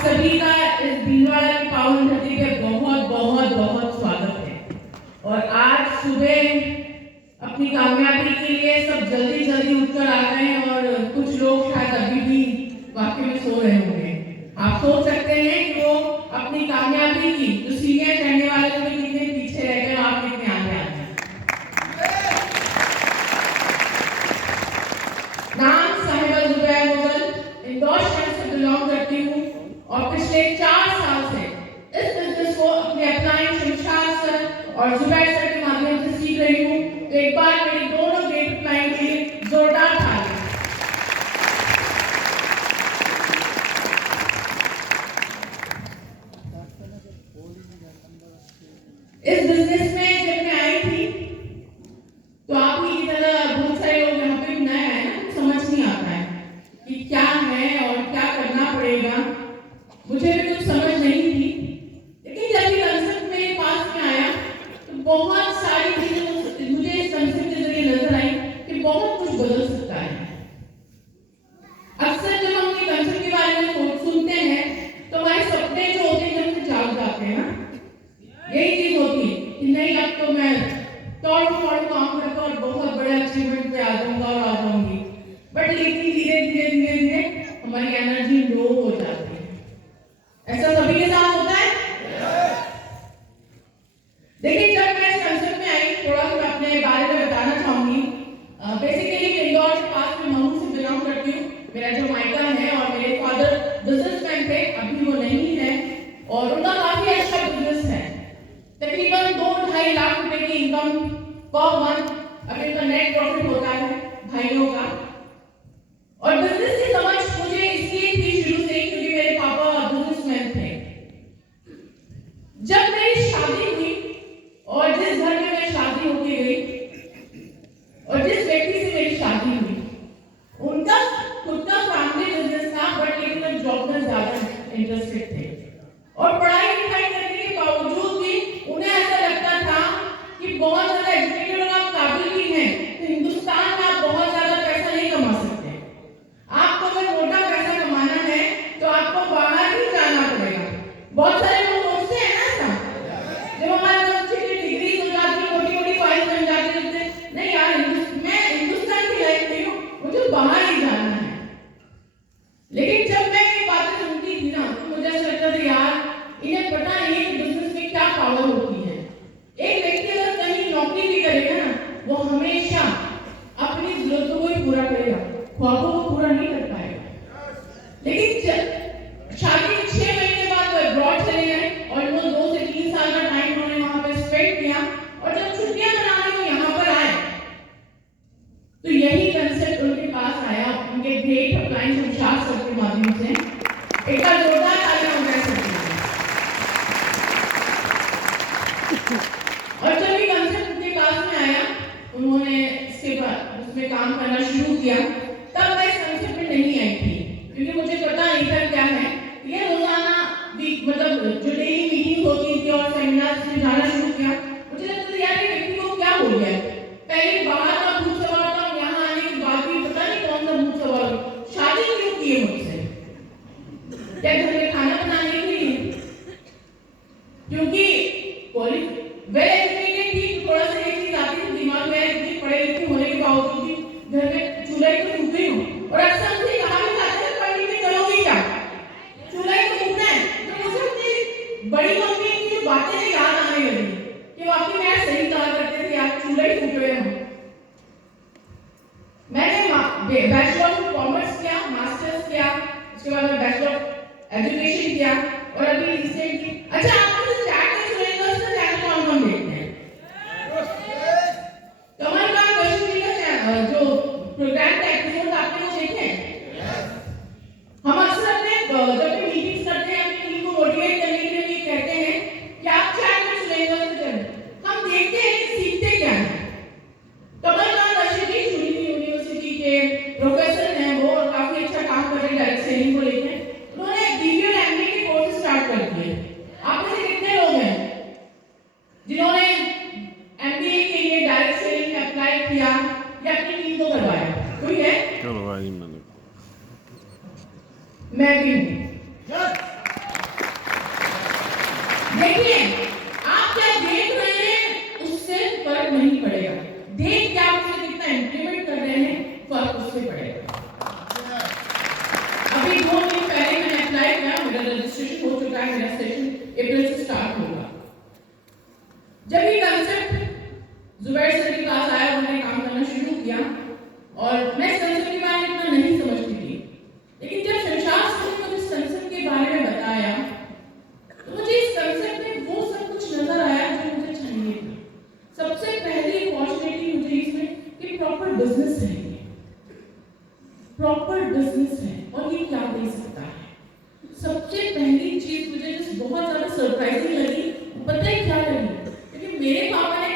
सभी का इस भीलवाड़ा की पावन धरती पे बहुत बहुत बहुत स्वागत है। और आज सुबह अपनी कामयाबी के लिए सब जल्दी जल्दी उठकर आ गए हैं और कुछ लोग शायद अभी भी वाकई में सो रहे होंगे। आप सोच सकते हैं कि वो अपनी कामयाबी की जो सीढ़ियां चढ़ने वाले लोग कितने पीछे रह गए, आप कितने आगे आ गए। नाम साहिबा जुबैर मुगल, इंदौर शहर से बिलोंग करती हूँ और पिछले 4 साल से इस बिजनेस को अपने अपलाइन शमशाद सर और जुबैर सर के माध्यम से सीख रही हूँ। तो एक बार मेरी दोनों ग्रेट अपलाइन के लिए जोरदार ताली। इस बिजनेस में जब मैं आई थी तो आप ही की तरह बहुत सारे लोग यहाँ पे नए आए ना, समझ नहीं आता है कि क्या है और क्या करना पड़ेगा। मुझे भी कुछ समझ नहीं थी, लेकिन जब ये कंसेप्ट मेरे पास में आया तो बहुत सारी चीजें मुझे इस कंसेप्ट के जरिए नजर आई कि बहुत कुछ बदल सकता है। अक्सर जब हम ये कंसेप्ट के बारे में सुनते हैं तो हमारे सपने जो होते हैं जब जाग जाते हैं ना, यही चीज होती है कि नहीं अब तो मैं तोड़ फोड़ काम करके और बहुत बड़े अचीवमेंट पे आ जाऊंगा और आ जाऊंगी। बट लेकिन धीरे धीरे धीरे धीरे हमारी एनर्जी लो हो जाती है। ऐसा सभी के साथ होता है। देखिए, जब मैं इस कंसेप्ट में आई, थोड़ा सा मैं अपने बारे में बताना चाहूंगी। बेसिकली मैं इंदौर के पास में महू से बिलोंग करती हूँ। मेरा जो मायका है और मेरे फादर बिजनेसमैन थे, अभी वो नहीं है और उनका काफी अच्छा बिजनेस है। तकरीबन 2-2.5 लाख रुपए की इनकम पर मंथ अभी इनका नेट प्रॉफिट होता है भाइयों का। और बिजनेस की समझ मुझे इसलिए थी शुरू से क्योंकि मेरे पापा बिजनेसमैन थे। जब मेरी शादी हुई और जिस घर में मैं शादी होके गई और जिस व्यक्ति से मेरी शादी हुई, उनका खुद का फैमिली बिजनेस था, बट लेकिन वो जॉब में ज्यादा इंटरेस्टेड थे और पढ़ाई लिखाई करने के बावजूद भी उन्हें ऐसा लगता था कि बहुत ज्यादा एजुकेटेड और आप काबिल भी हैं तो हिंदुस्तान में आप बहुत ज्यादा पैसा नहीं कमा सकते। आपको अगर मोटा पैसा कमाना है तो आपको बाहर ही जाना पड़ेगा। बहुत सारे लोग सोचते हैं ना ऐसा, जब हमारे पास अच्छी डिग्री हो जाती है, मोटी मोटी फाइल बन जाती है, नहीं यार मैं हिंदुस्तान की लाइफ में हूँ, मुझे बाहर ही जाना है। लेकिन जब मैं ये बातें सुनती थी ना तो मुझे ऐसा लगता था यार इन्हें पता नहीं है कि बिजनेस में क्या पावर होती है। एक व्यक्ति अगर कहीं नौकरी भी करेगा ना, वो हमेशा अपनी जरूरतों को ही पूरा करेगा, ख्वाबों को पूरा नहीं कर पाएगा। लेकिन शादी के 6 महीने बाद वो अब्रॉड चले गए और वो 2 से 3 साल का टाइम उन्होंने वहां पे स्पेंड किया और जब छुट्टियां मनाने वो यहाँ पर आए तो यही कंसेप्ट उनके पास आया, उनके ग्रेट अपलाइन शमशाद सर के माध्यम से। एक बार जोरदार तालियां हो जाए सर। और जब ये कंसेप्ट उनके पास में आया, उन्होंने इसके बाद उसमें काम करना शुरू किया। तब मैं इस कंसेप्ट में नहीं आई थी क्योंकि मुझे पता नहीं था क्या है। ये रोजाना मतलब जो डेली मीटिंग होती थी और सेमिनार में जाना शुरू किया, मुझे लगता था यार ये व्यक्ति को क्या हो गया। पहले बाहर का भूत सवार था, यहाँ आने के बाद भी पता नहीं कौन सा भूत सवार। शादी क्यों की है मुझसे? क्या घर में खाना बनाने के लिए? क्योंकि वेल एजुकेटेड थी, थोड़ा सा ये चीज आती थी दिमाग में, इतनी पढ़े लिखे होने के बावजूद भी घर में चूल्हे तो फूकती हूँ। और अक्सर मुझे कहा भी जाता है पढ़ लिख के करोगी क्या, चूल्हे तो फूकना है। तो मुझे अपनी बड़ी मम्मी की जो बातें याद आने लगी कि वाकई में यार सही कहा करते थे यार, चूल्हे ही फूक रहे हम। मैंने बैचलर ऑफ कॉमर्स किया, मास्टर्स किया, उसके बाद मैं बैचलर ऑफ एजुकेशन किया और अभी रिसेंटली अच्छा आपको तो चैट में सुनेंगे उसका चैनल कौन कौन देखते हैं? कमल का क्वेश्चन का जो प्रोग्राम का एपिसोड आपने वो देखे हैं? हम अक्सर अपने जब भी मीटिंग्स करते हैं अपनी टीम को मोटिवेट करने के लिए भी कहते हैं कि आप चैट में सुनेंगे उसका चैनल। हम देखते हैं कि सीखते क्या है। कमल का रशीदी यूनिटी यूनिवर्सिटी के प्रोफेसर हैं, वो काफी अच्छा काम कर रहे हैं डायरेक्ट सेलिंग को लेकर। उन्होंने बीबीए और एमबीए के कोर्स स्टार्ट कर दिए। आप में से कितने लोग हैं जिन्होंने एमबीए के लिए डायरेक्ट सेलिंग में अप्लाई किया या अपनी टीम को करवाया? कोई है? चलो भाई मैं भी हूँ। देखिए, आप क्या देख रहे हैं उससे फर्क नहीं पड़ेगा, देख क्या उससे कितना इंप्लीमेंट कर रहे हैं फर्क उससे पड़ेगा। अभी 2 दिन पहले मैंने अप्लाई किया, मेरा रजिस्ट्रेशन हो चुका है, मेरा सेशन अप्रैल से स्टार्ट होगा। जब ये कंसेप्ट जुबैर सर के पास आया, उन्होंने काम करना शुरू किया और मैं इस कंसेप्ट के बारे में इतना नहीं समझती थी, लेकिन जब शमशाद सर ने मुझे इस कंसेप्ट के बारे में बताया तो मुझे इस कंसेप्ट में वो सब कुछ नजर आया जो मुझे चाहिए था। सबसे पहली अपॉर्चुनिटी मुझे इसमें कि प्रॉपर बिजनेस है, प्रॉपर बिजनेस है और ये क्या दे सकता है। सबसे पहली चीज मुझे जिस बहुत ज्यादा सरप्राइजिंग लगी, पता है क्या लगी? क्योंकि मेरे पापा ने